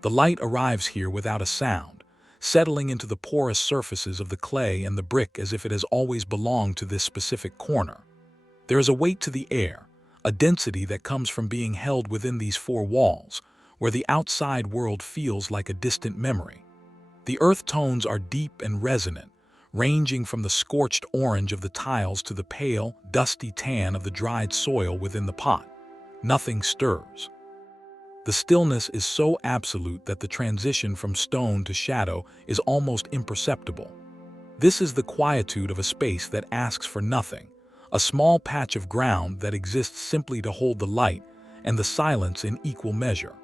The light arrives here without a sound, settling into the porous surfaces of the clay and the brick as if it has always belonged to this specific corner. There is a weight to the air, a density that comes from being held within these four walls, where the outside world feels like a distant memory. The earth tones are deep and resonant, ranging from the scorched orange of the tiles to the pale, dusty tan of the dried soil within the pot. Nothing stirs. The stillness is so absolute that the transition from stone to shadow is almost imperceptible. This is the quietude of a space that asks for nothing, a small patch of ground that exists simply to hold the light and the silence in equal measure.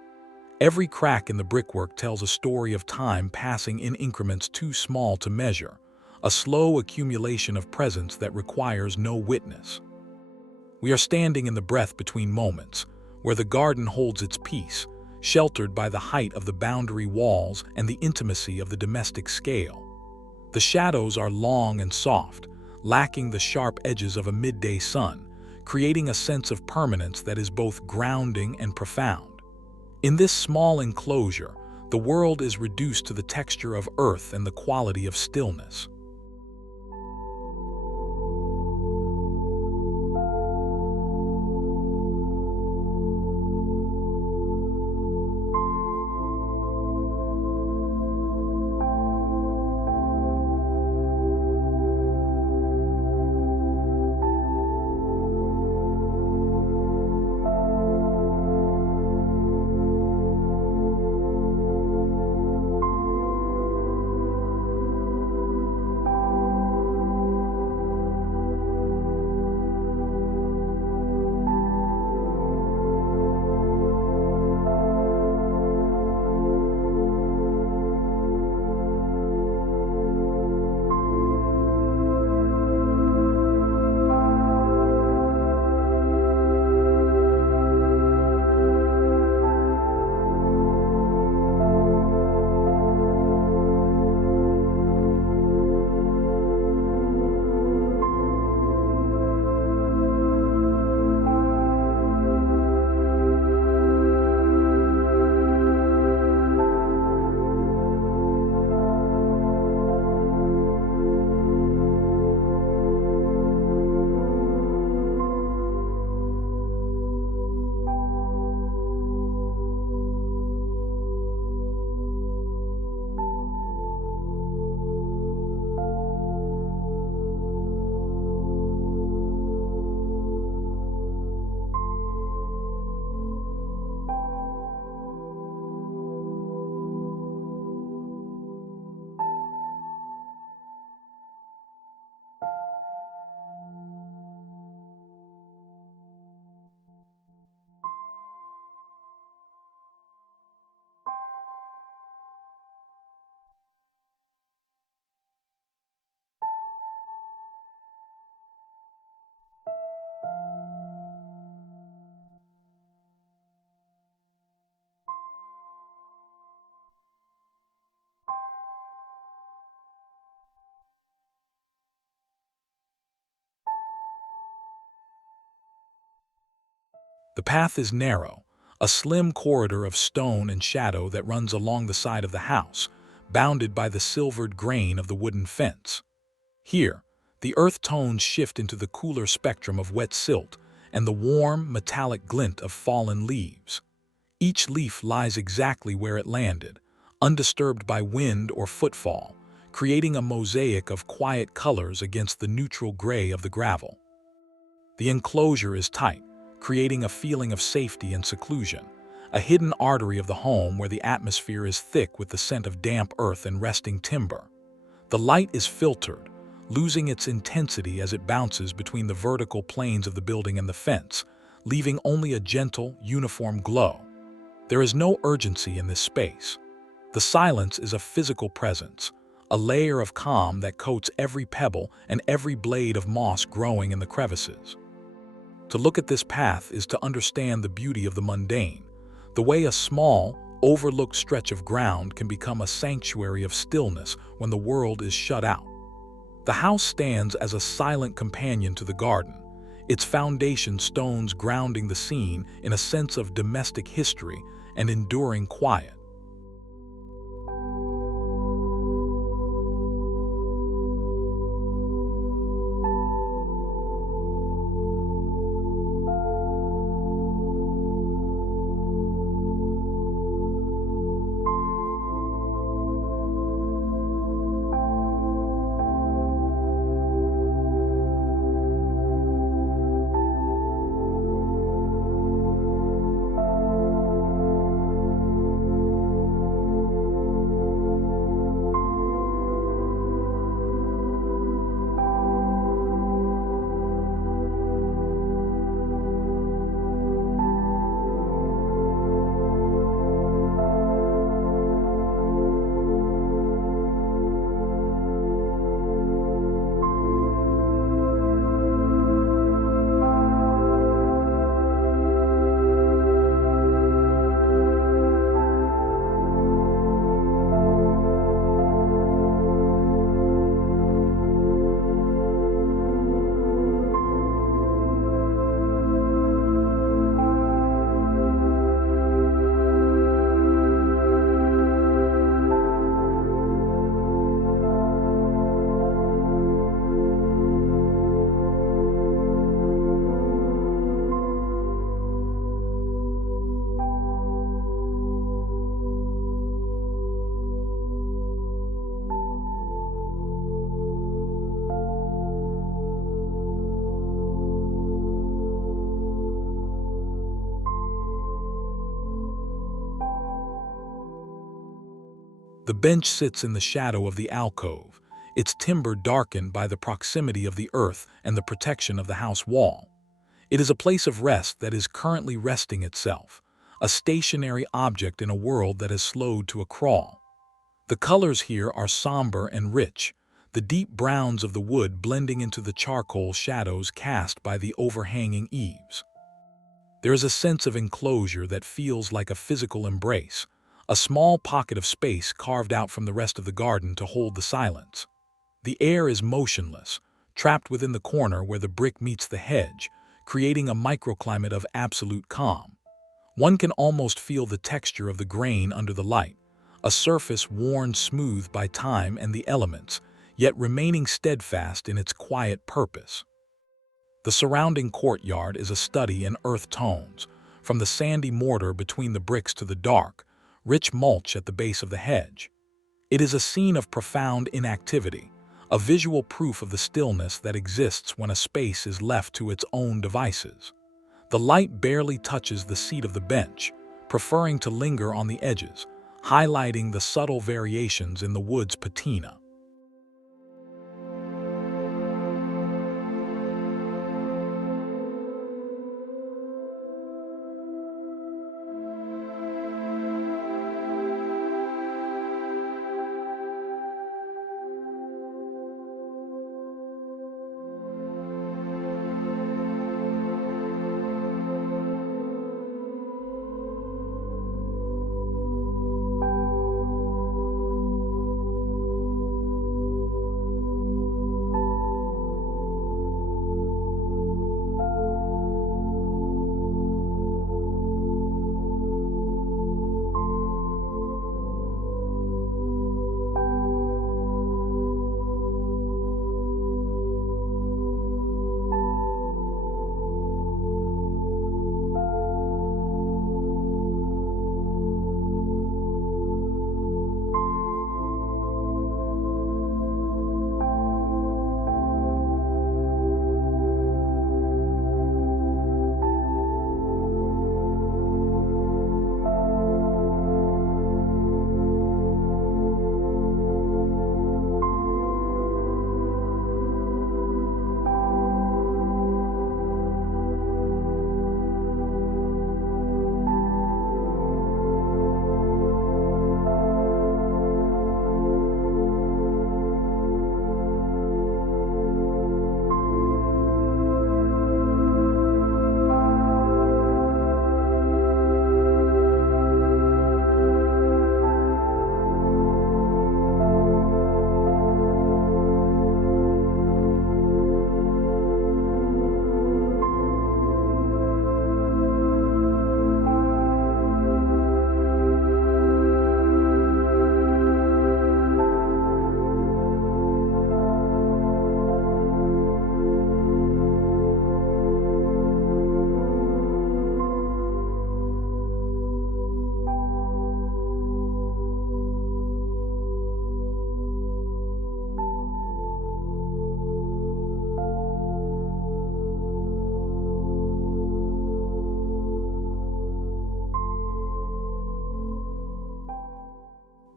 Every crack in the brickwork tells a story of time passing in increments too small to measure, a slow accumulation of presence that requires no witness. We are standing in the breath between moments, where the garden holds its peace, sheltered by the height of the boundary walls and the intimacy of the domestic scale. The shadows are long and soft, lacking the sharp edges of a midday sun, creating a sense of permanence that is both grounding and profound. In this small enclosure, the world is reduced to the texture of earth and the quality of stillness. The path is narrow, a slim corridor of stone and shadow that runs along the side of the house, bounded by the silvered grain of the wooden fence. Here, the earth tones shift into the cooler spectrum of wet silt and the warm, metallic glint of fallen leaves. Each leaf lies exactly where it landed, undisturbed by wind or footfall, creating a mosaic of quiet colors against the neutral gray of the gravel. The enclosure is tight, creating a feeling of safety and seclusion, a hidden artery of the home where the atmosphere is thick with the scent of damp earth and resting timber. The light is filtered, losing its intensity as it bounces between the vertical planes of the building and the fence, leaving only a gentle, uniform glow. There is no urgency in this space. The silence is a physical presence, a layer of calm that coats every pebble and every blade of moss growing in the crevices. To look at this path is to understand the beauty of the mundane, the way a small, overlooked stretch of ground can become a sanctuary of stillness when the world is shut out. The house stands as a silent companion to the garden, its foundation stones grounding the scene in a sense of domestic history and enduring quiet. The bench sits in the shadow of the alcove, its timber darkened by the proximity of the earth and the protection of the house wall. It is a place of rest that is currently resting itself, a stationary object in a world that has slowed to a crawl. The colors here are somber and rich, the deep browns of the wood blending into the charcoal shadows cast by the overhanging eaves. There is a sense of enclosure that feels like a physical embrace, a small pocket of space carved out from the rest of the garden to hold the silence. The air is motionless, trapped within the corner where the brick meets the hedge, creating a microclimate of absolute calm. One can almost feel the texture of the grain under the light, a surface worn smooth by time and the elements, yet remaining steadfast in its quiet purpose. The surrounding courtyard is a study in earth tones, from the sandy mortar between the bricks to the dark, rich mulch at the base of the hedge. It is a scene of profound inactivity, a visual proof of the stillness that exists when a space is left to its own devices. The light barely touches the seat of the bench, preferring to linger on the edges, highlighting the subtle variations in the wood's patina.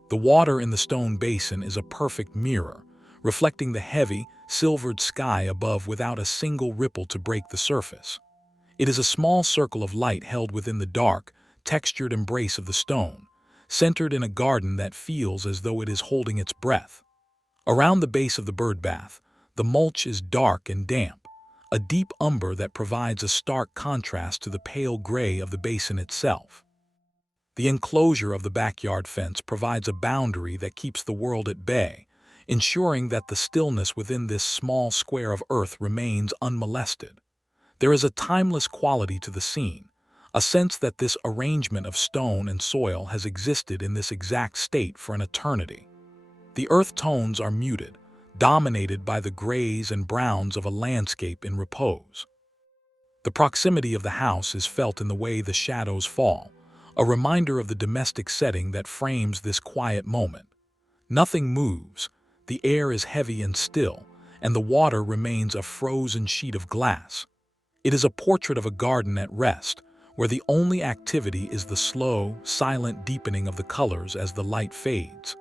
The water in the stone basin is a perfect mirror, reflecting the heavy, silvered sky above without a single ripple to break the surface. It is a small circle of light held within the dark, textured embrace of the stone, centered in a garden that feels as though it is holding its breath. Around the base of the birdbath, the mulch is dark and damp, a deep umber that provides a stark contrast to the pale gray of the basin itself. The enclosure of the backyard fence provides a boundary that keeps the world at bay, ensuring that the stillness within this small square of earth remains unmolested. There is a timeless quality to the scene, a sense that this arrangement of stone and soil has existed in this exact state for an eternity. The earth tones are muted, dominated by the grays and browns of a landscape in repose. The proximity of the house is felt in the way the shadows fall, a reminder of the domestic setting that frames this quiet moment. Nothing moves, the air is heavy and still, and the water remains a frozen sheet of glass. It is a portrait of a garden at rest, where the only activity is the slow, silent deepening of the colors as the light fades.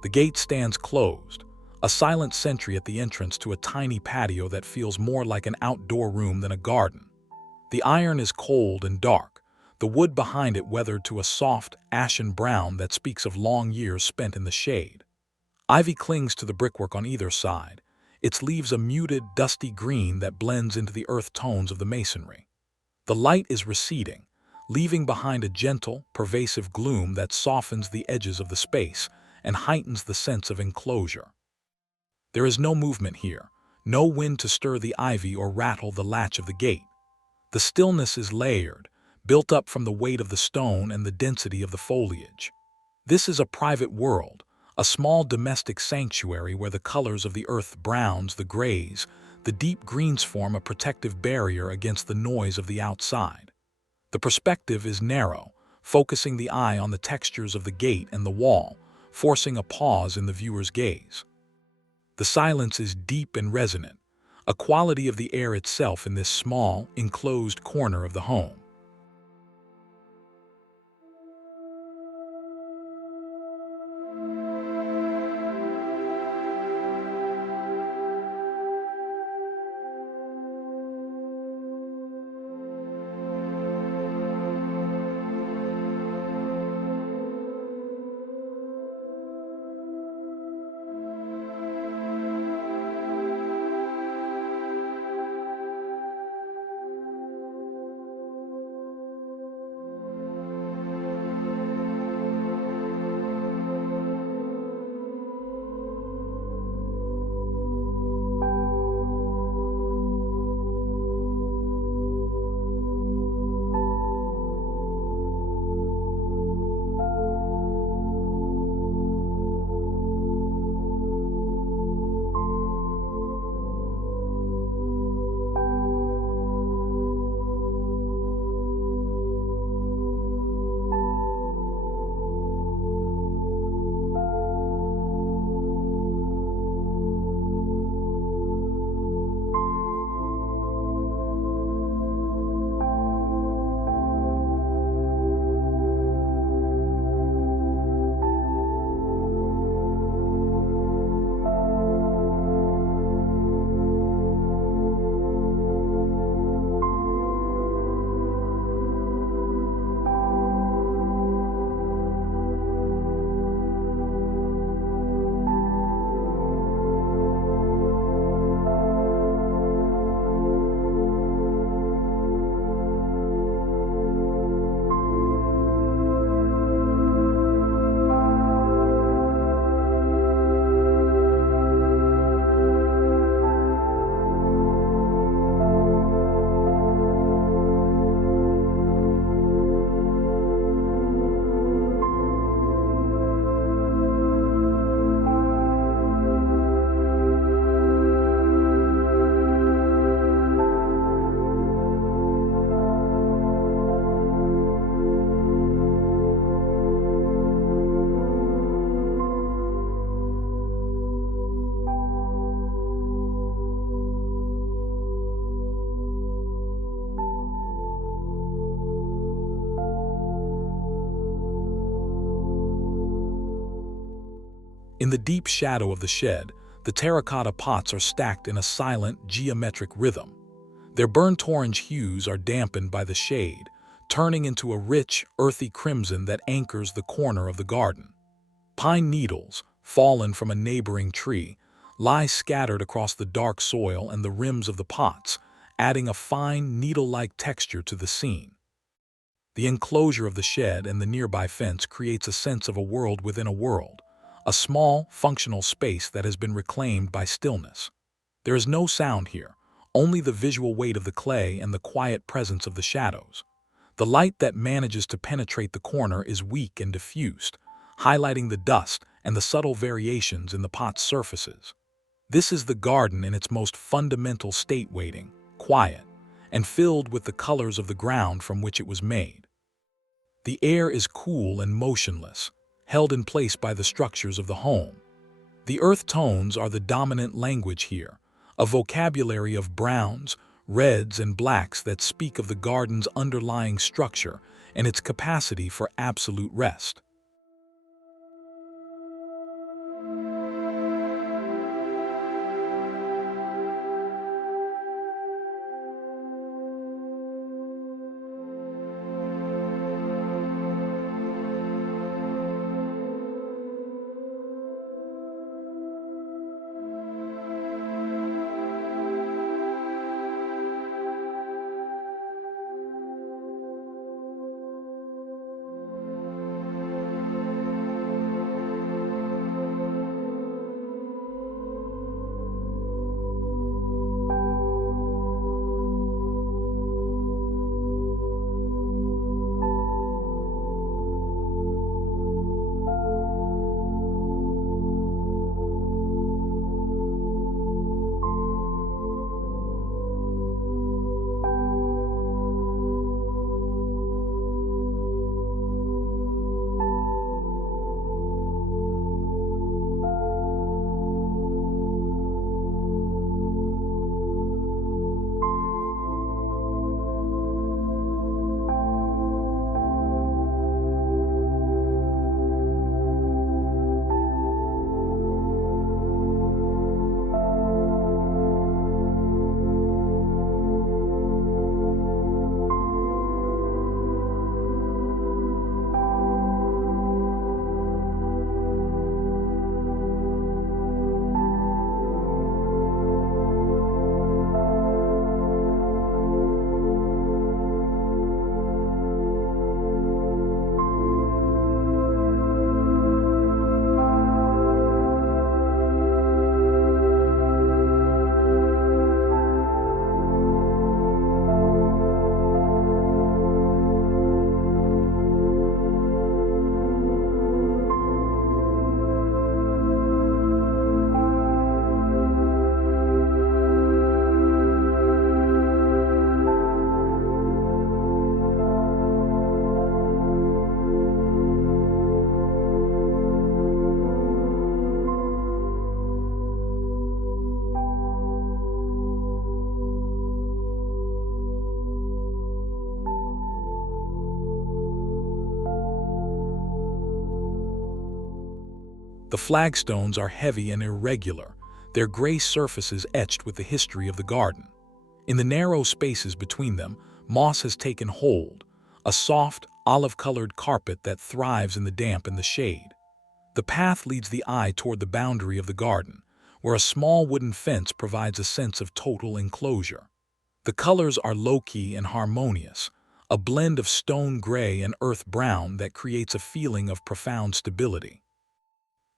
The gate stands closed, a silent sentry at the entrance to a tiny patio that feels more like an outdoor room than a garden. The iron is cold and dark, the wood behind it weathered to a soft, ashen brown that speaks of long years spent in the shade. Ivy clings to the brickwork on either side, its leaves a muted, dusty green that blends into the earth tones of the masonry. The light is receding, leaving behind a gentle, pervasive gloom that softens the edges of the space and heightens the sense of enclosure. There is no movement here, no wind to stir the ivy or rattle the latch of the gate. The stillness is layered, built up from the weight of the stone and the density of the foliage. This is a private world, a small domestic sanctuary where the colors of the earth browns, the grays, the deep greens form a protective barrier against the noise of the outside. The perspective is narrow, focusing the eye on the textures of the gate and the wall, forcing a pause in the viewer's gaze. The silence is deep and resonant, a quality of the air itself in this small, enclosed corner of the home. In the deep shadow of the shed, the terracotta pots are stacked in a silent, geometric rhythm. Their burnt orange hues are dampened by the shade, turning into a rich, earthy crimson that anchors the corner of the garden. Pine needles, fallen from a neighboring tree, lie scattered across the dark soil and the rims of the pots, adding a fine, needle-like texture to the scene. The enclosure of the shed and the nearby fence creates a sense of a world within a world, a small, functional space that has been reclaimed by stillness. There is no sound here, only the visual weight of the clay and the quiet presence of the shadows. The light that manages to penetrate the corner is weak and diffused, highlighting the dust and the subtle variations in the pot's surfaces. This is the garden in its most fundamental state, waiting, quiet, and filled with the colors of the ground from which it was made. The air is cool and motionless, held in place by the structures of the home. The earth tones are the dominant language here, a vocabulary of browns, reds, and blacks that speak of the garden's underlying structure and its capacity for absolute rest. The flagstones are heavy and irregular, their gray surfaces etched with the history of the garden. In the narrow spaces between them, moss has taken hold, a soft, olive-colored carpet that thrives in the damp and the shade. The path leads the eye toward the boundary of the garden, where a small wooden fence provides a sense of total enclosure. The colors are low-key and harmonious, a blend of stone gray and earth brown that creates a feeling of profound stability.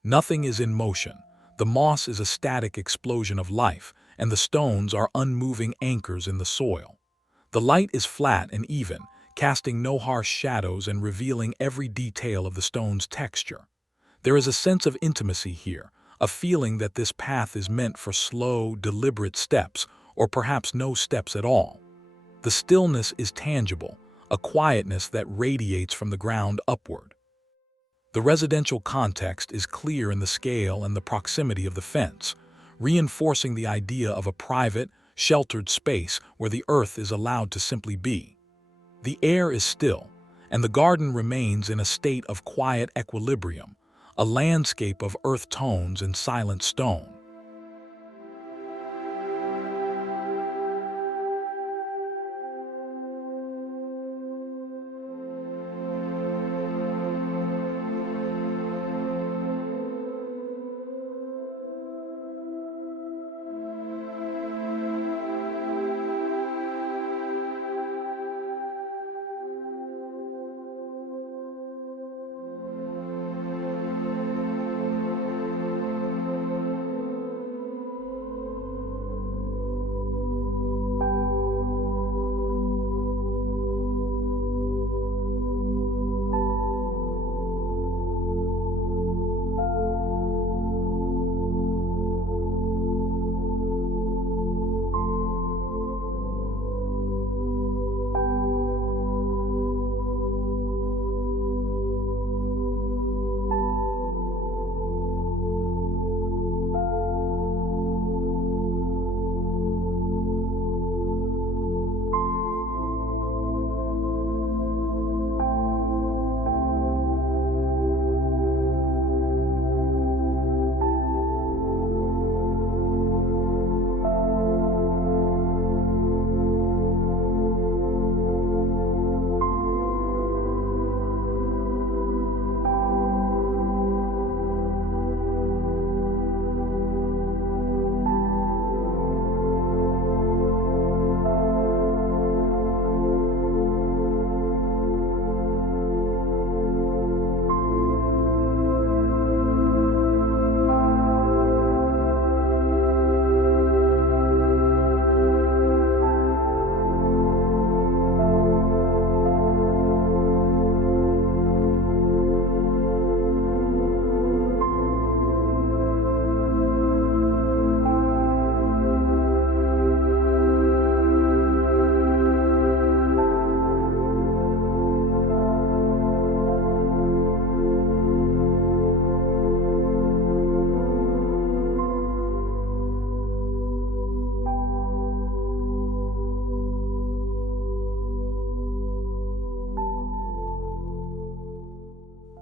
Nothing is in motion. The moss is a static explosion of life, and the stones are unmoving anchors in the soil. The light is flat and even, casting no harsh shadows and revealing every detail of the stone's texture. There is a sense of intimacy here, a feeling that this path is meant for slow, deliberate steps, or perhaps no steps at all. The stillness is tangible, a quietness that radiates from the ground upward. The residential context is clear in the scale and the proximity of the fence, reinforcing the idea of a private, sheltered space where the earth is allowed to simply be. The air is still, and the garden remains in a state of quiet equilibrium, a landscape of earth tones and silent stone.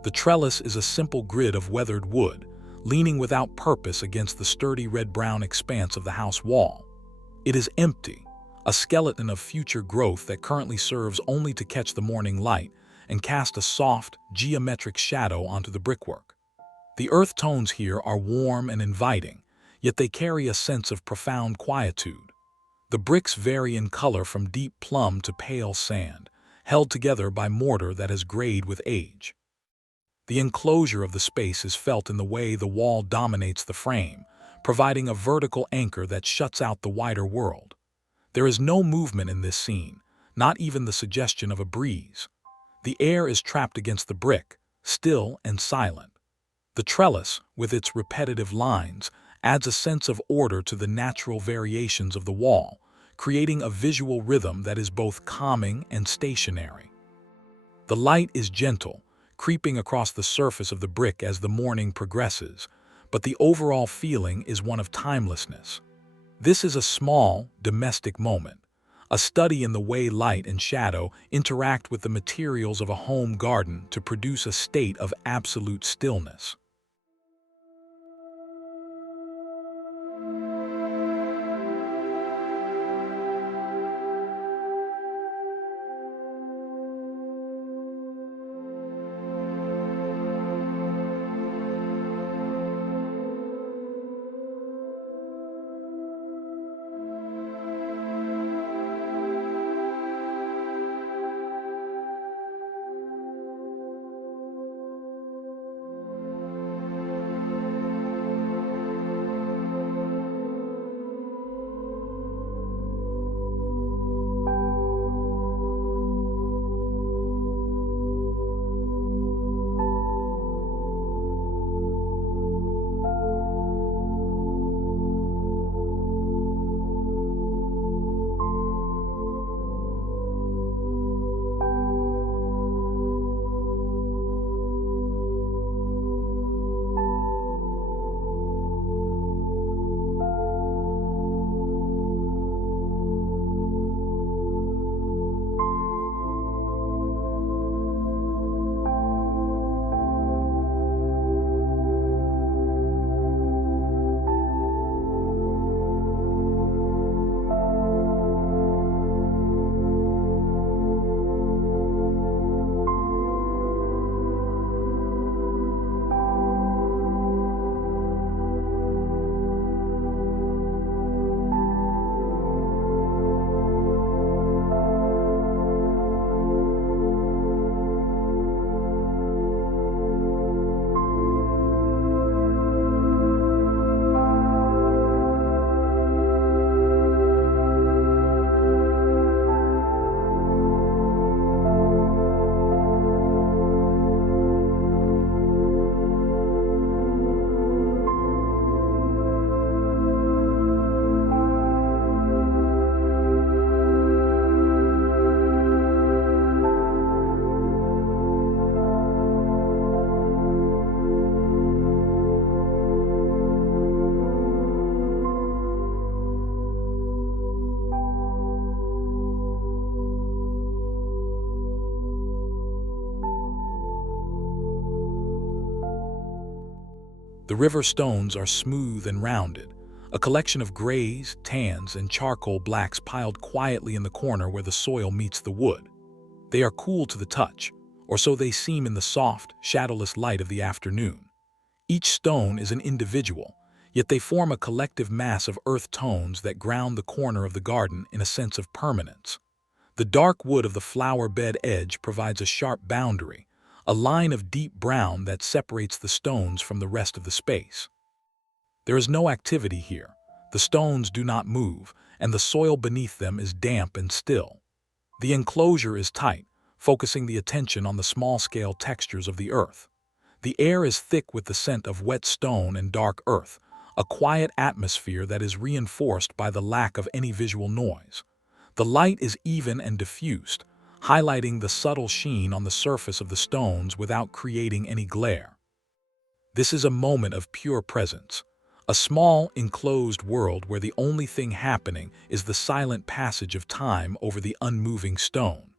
The trellis is a simple grid of weathered wood, leaning without purpose against the sturdy red-brown expanse of the house wall. It is empty, a skeleton of future growth that currently serves only to catch the morning light and cast a soft, geometric shadow onto the brickwork. The earth tones here are warm and inviting, yet they carry a sense of profound quietude. The bricks vary in color from deep plum to pale sand, held together by mortar that has grayed with age. The enclosure of the space is felt in the way the wall dominates the frame, providing a vertical anchor that shuts out the wider world. There is no movement in this scene, not even the suggestion of a breeze. The air is trapped against the brick, still and silent. The trellis, with its repetitive lines, adds a sense of order to the natural variations of the wall, creating a visual rhythm that is both calming and stationary. The light is gentle, creeping across the surface of the brick as the morning progresses, but the overall feeling is one of timelessness. This is a small, domestic moment, a study in the way light and shadow interact with the materials of a home garden to produce a state of absolute stillness. The river stones are smooth and rounded, a collection of grays, tans, and charcoal blacks piled quietly in the corner where the soil meets the wood. They are cool to the touch, or so they seem in the soft, shadowless light of the afternoon. Each stone is an individual, yet they form a collective mass of earth tones that ground the corner of the garden in a sense of permanence. The dark wood of the flower bed edge provides a sharp boundary, a line of deep brown that separates the stones from the rest of the space. There is no activity here. The stones do not move, and the soil beneath them is damp and still. The enclosure is tight, focusing the attention on the small-scale textures of the earth. The air is thick with the scent of wet stone and dark earth, a quiet atmosphere that is reinforced by the lack of any visual noise. The light is even and diffused, highlighting the subtle sheen on the surface of the stones without creating any glare. This is a moment of pure presence, a small, enclosed world where the only thing happening is the silent passage of time over the unmoving stone.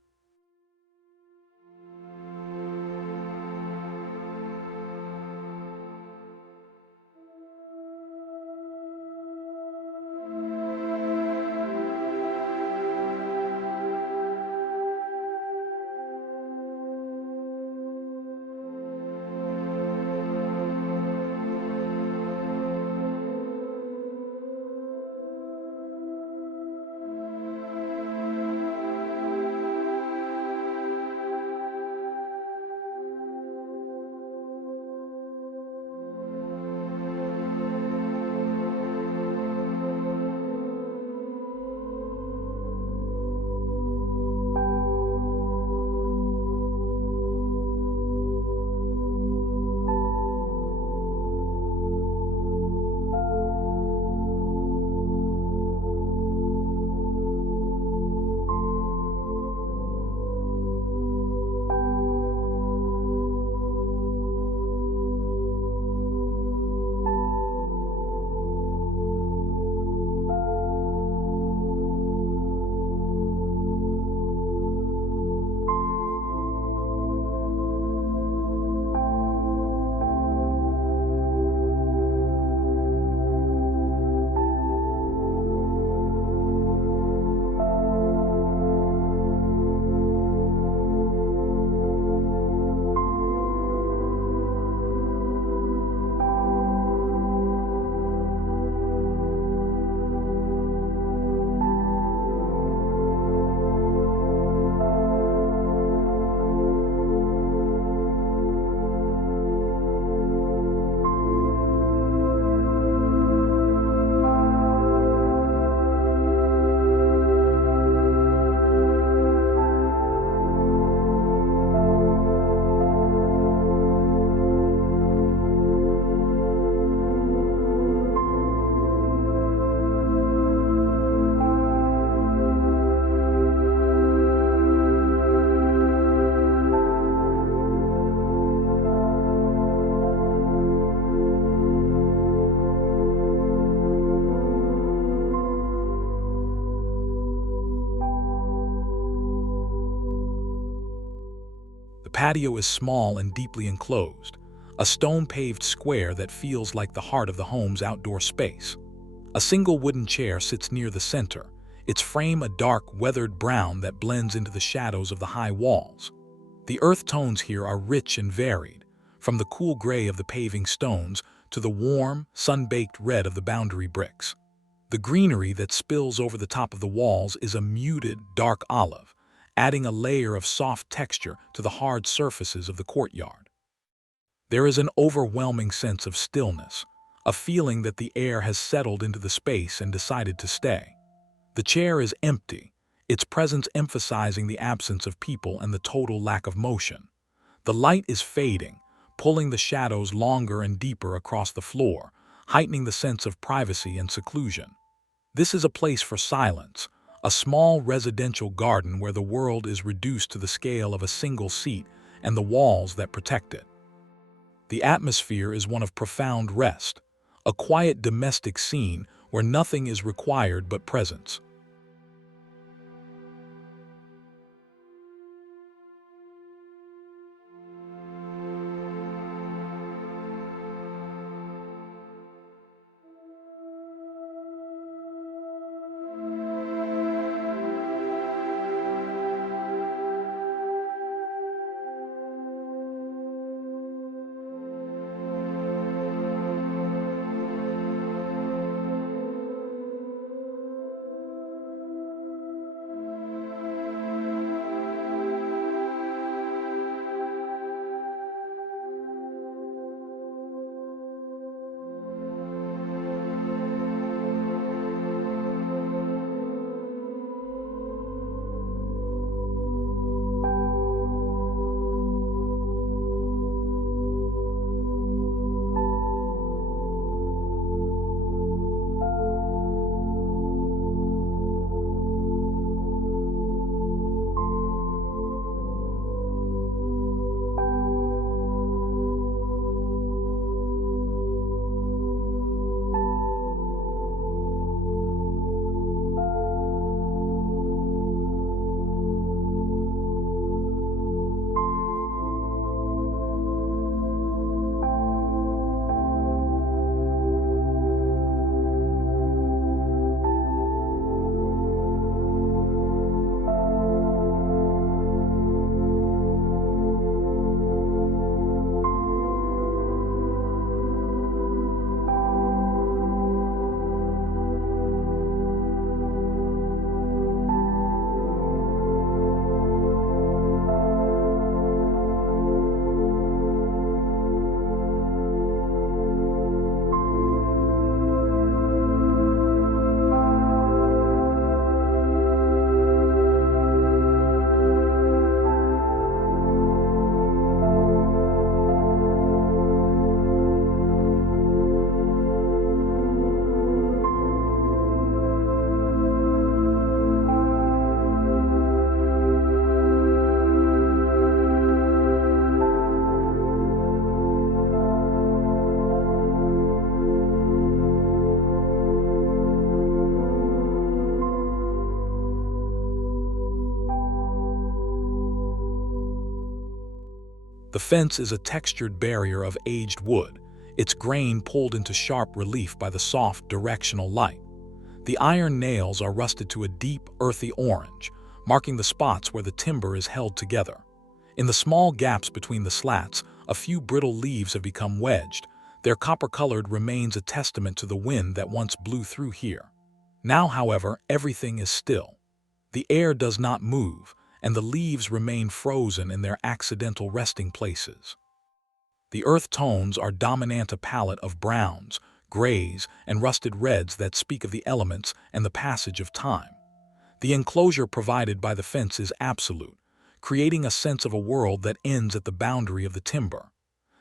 The patio is small and deeply enclosed, a stone-paved square that feels like the heart of the home's outdoor space. A single wooden chair sits near the center, its frame a dark, weathered brown that blends into the shadows of the high walls. The earth tones here are rich and varied, from the cool gray of the paving stones to the warm, sun-baked red of the boundary bricks. The greenery that spills over the top of the walls is a muted, dark olive, adding a layer of soft texture to the hard surfaces of the courtyard. There is an overwhelming sense of stillness, a feeling that the air has settled into the space and decided to stay. The chair is empty, its presence emphasizing the absence of people and the total lack of motion. The light is fading, pulling the shadows longer and deeper across the floor, heightening the sense of privacy and seclusion. This is a place for silence, a small residential garden where the world is reduced to the scale of a single seat and the walls that protect it. The atmosphere is one of profound rest, a quiet domestic scene where nothing is required but presence. The fence is a textured barrier of aged wood, its grain pulled into sharp relief by the soft, directional light. The iron nails are rusted to a deep, earthy orange, marking the spots where the timber is held together. In the small gaps between the slats, a few brittle leaves have become wedged. Their copper-colored remains a testament to the wind that once blew through here. Now, however, everything is still. The air does not move, and the leaves remain frozen in their accidental resting places. The earth tones are dominant, a palette of browns, grays, and rusted reds that speak of the elements and the passage of time. The enclosure provided by the fence is absolute, creating a sense of a world that ends at the boundary of the timber.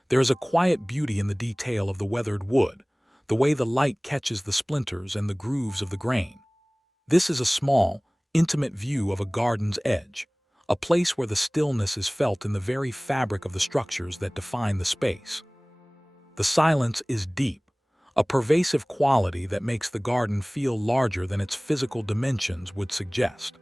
There is a quiet beauty in the detail of the weathered wood, the way the light catches the splinters and the grooves of the grain. This is a small, intimate view of a garden's edge, a place where the stillness is felt in the very fabric of the structures that define the space. The silence is deep, a pervasive quality that makes the garden feel larger than its physical dimensions would suggest.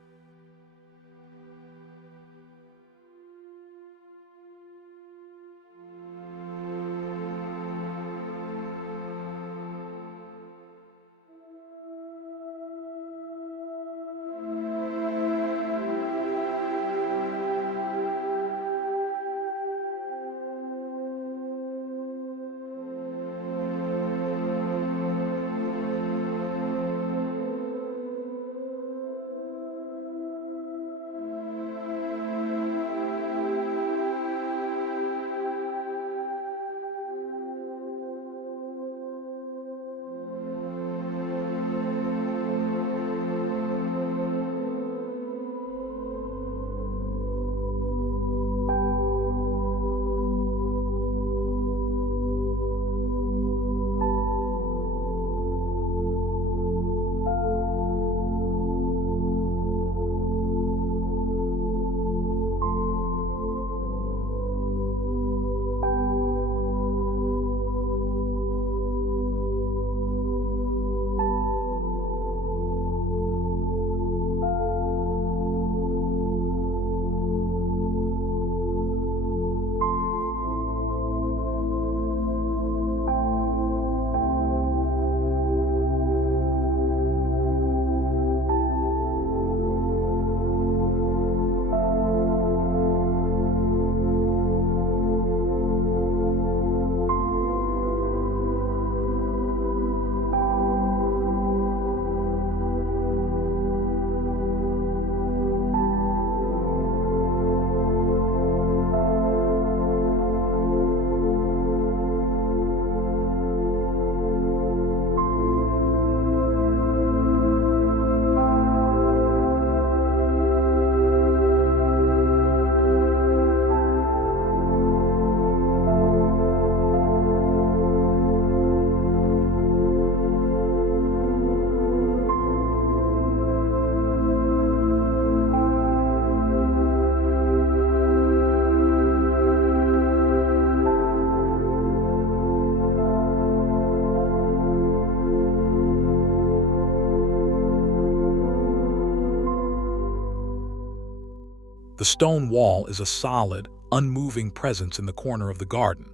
The stone wall is a solid, unmoving presence in the corner of the garden,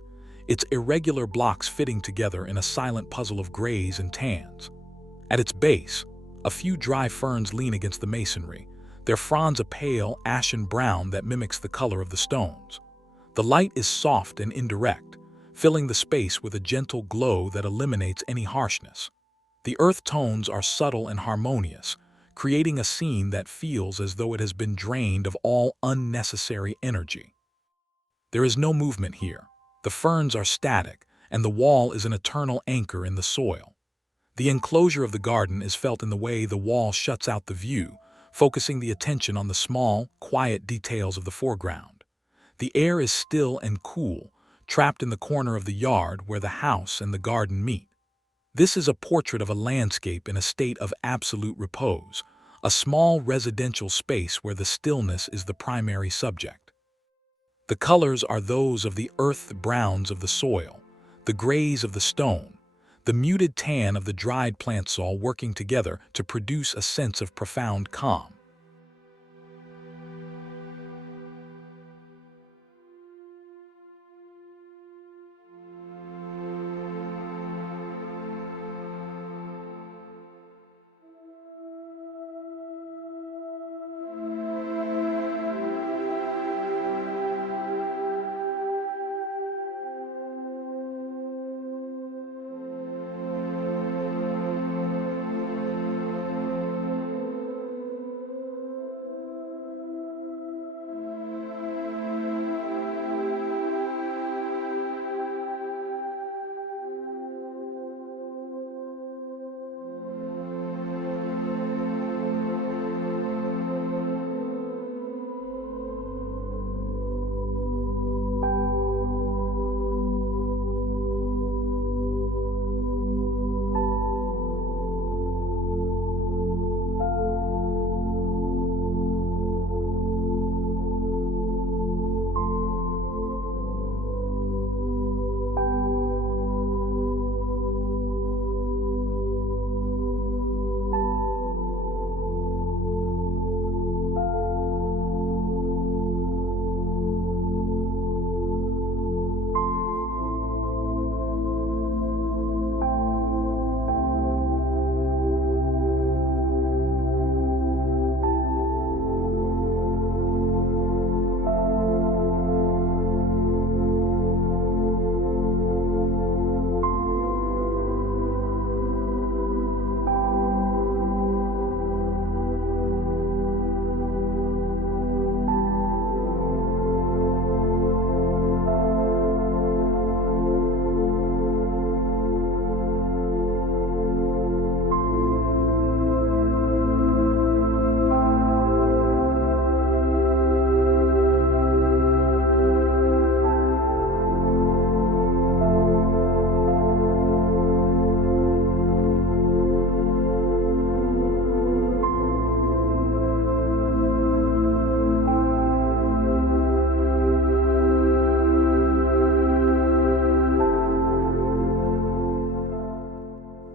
its irregular blocks fitting together in a silent puzzle of grays and tans. At its base, a few dry ferns lean against the masonry, their fronds a pale, ashen brown that mimics the color of the stones. The light is soft and indirect, filling the space with a gentle glow that eliminates any harshness. The earth tones are subtle and harmonious, creating a scene that feels as though it has been drained of all unnecessary energy. There is no movement here. The ferns are static, and the wall is an eternal anchor in the soil. The enclosure of the garden is felt in the way the wall shuts out the view, focusing the attention on the small, quiet details of the foreground. The air is still and cool, trapped in the corner of the yard where the house and the garden meet. This is a portrait of a landscape in a state of absolute repose, a small residential space where the stillness is the primary subject. The colors are those of the earth browns of the soil, the grays of the stone, the muted tan of the dried plant all working together to produce a sense of profound calm.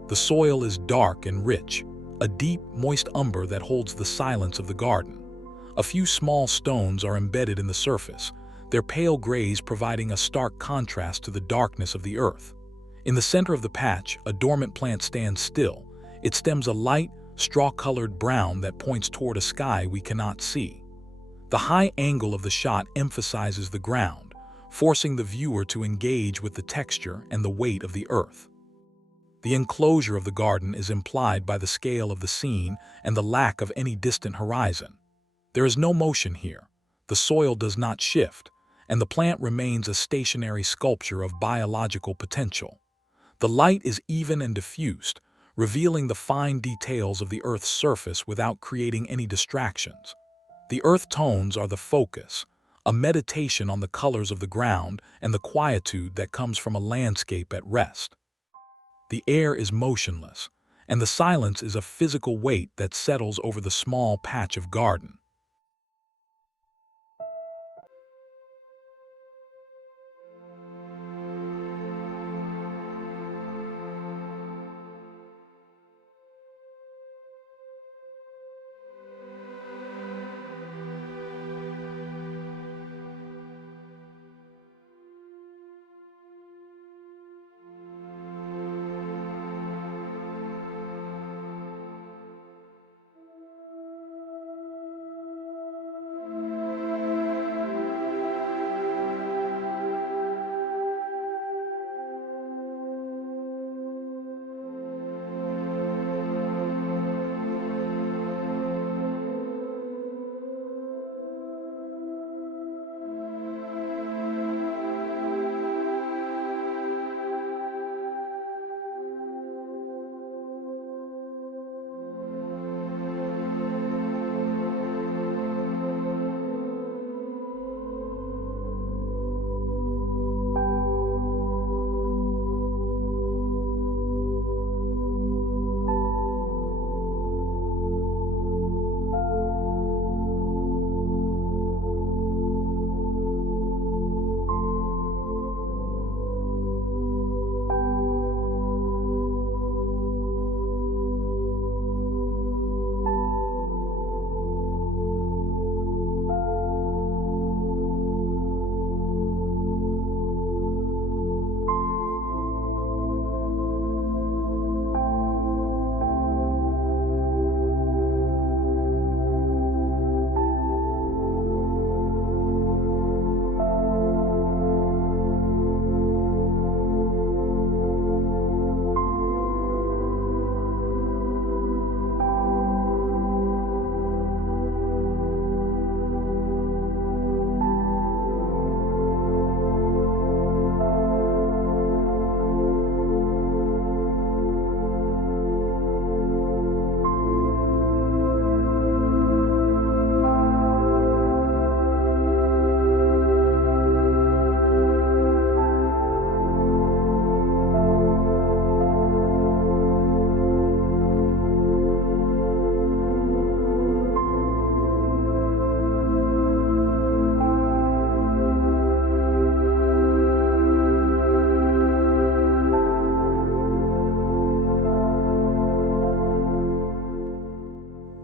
The soil is dark and rich, a deep, moist umber that holds the silence of the garden. A few small stones are embedded in the surface, their pale grays providing a stark contrast to the darkness of the earth. In the center of the patch, a dormant plant stands still, its stems a light, straw-colored brown that points toward a sky we cannot see. The high angle of the shot emphasizes the ground, forcing the viewer to engage with the texture and the weight of the earth. The enclosure of the garden is implied by the scale of the scene and the lack of any distant horizon. There is no motion here, the soil does not shift, and the plant remains a stationary sculpture of biological potential. The light is even and diffused, revealing the fine details of the Earth's surface without creating any distractions. The earth tones are the focus, a meditation on the colors of the ground and the quietude that comes from a landscape at rest. The air is motionless, and the silence is a physical weight that settles over the small patch of garden.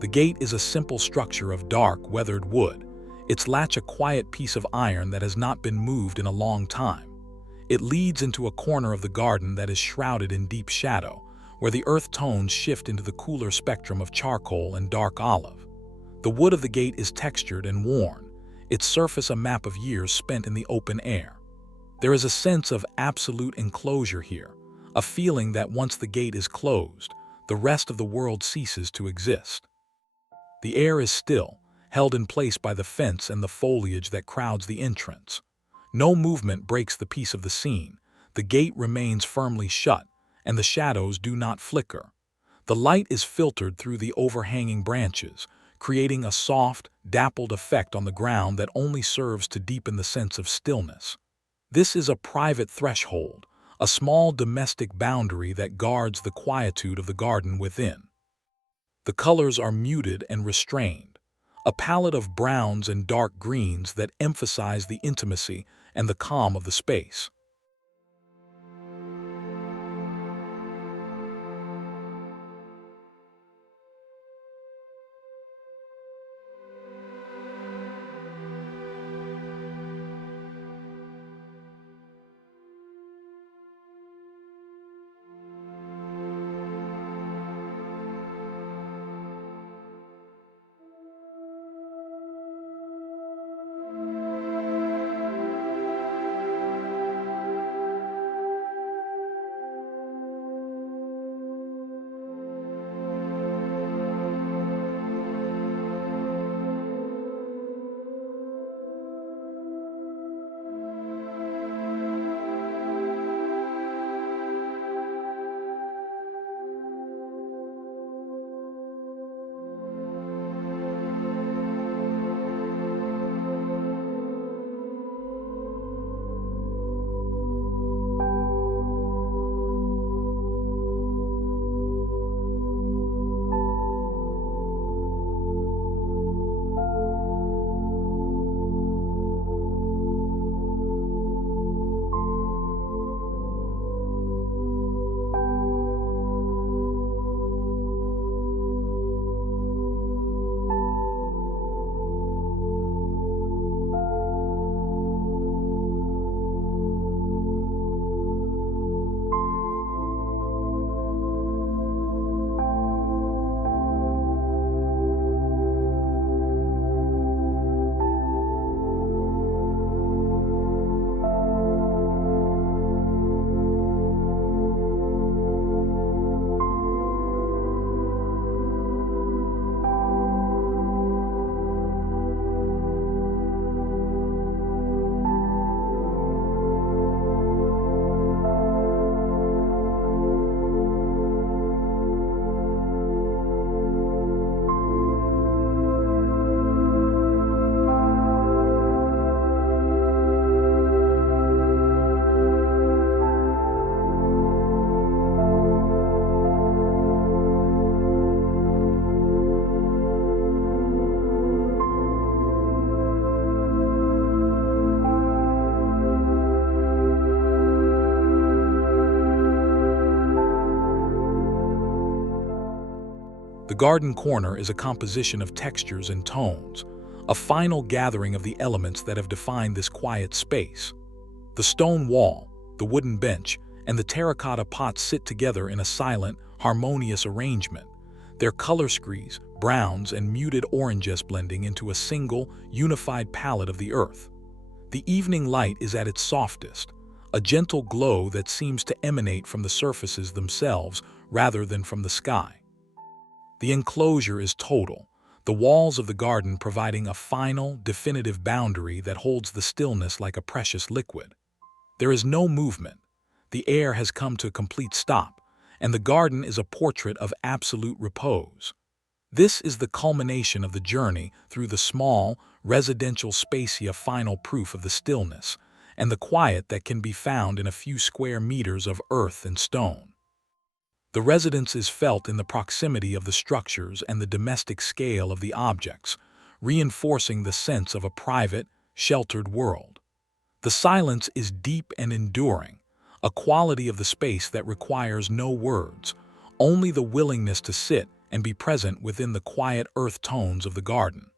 The gate is a simple structure of dark, weathered wood, its latch a quiet piece of iron that has not been moved in a long time. It leads into a corner of the garden that is shrouded in deep shadow, where the earth tones shift into the cooler spectrum of charcoal and dark olive. The wood of the gate is textured and worn, its surface a map of years spent in the open air. There is a sense of absolute enclosure here, a feeling that once the gate is closed, the rest of the world ceases to exist. The air is still, held in place by the fence and the foliage that crowds the entrance. No movement breaks the peace of the scene, the gate remains firmly shut, and the shadows do not flicker. The light is filtered through the overhanging branches, creating a soft, dappled effect on the ground that only serves to deepen the sense of stillness. This is a private threshold, a small domestic boundary that guards the quietude of the garden within. The colors are muted and restrained, a palette of browns and dark greens that emphasize the intimacy and the calm of the space. The garden corner is a composition of textures and tones, a final gathering of the elements that have defined this quiet space. The stone wall, the wooden bench, and the terracotta pots sit together in a silent, harmonious arrangement, their color screens, browns and muted oranges blending into a single, unified palette of the earth. The evening light is at its softest, a gentle glow that seems to emanate from the surfaces themselves rather than from the sky. The enclosure is total, the walls of the garden providing a final, definitive boundary that holds the stillness like a precious liquid. There is no movement. The air has come to a complete stop, and the garden is a portrait of absolute repose. This is the culmination of the journey through the small, residential spacia, final proof of the stillness and the quiet that can be found in a few square meters of earth and stone. The residence is felt in the proximity of the structures and the domestic scale of the objects, reinforcing the sense of a private, sheltered world. The silence is deep and enduring, a quality of the space that requires no words, only the willingness to sit and be present within the quiet earth tones of the garden.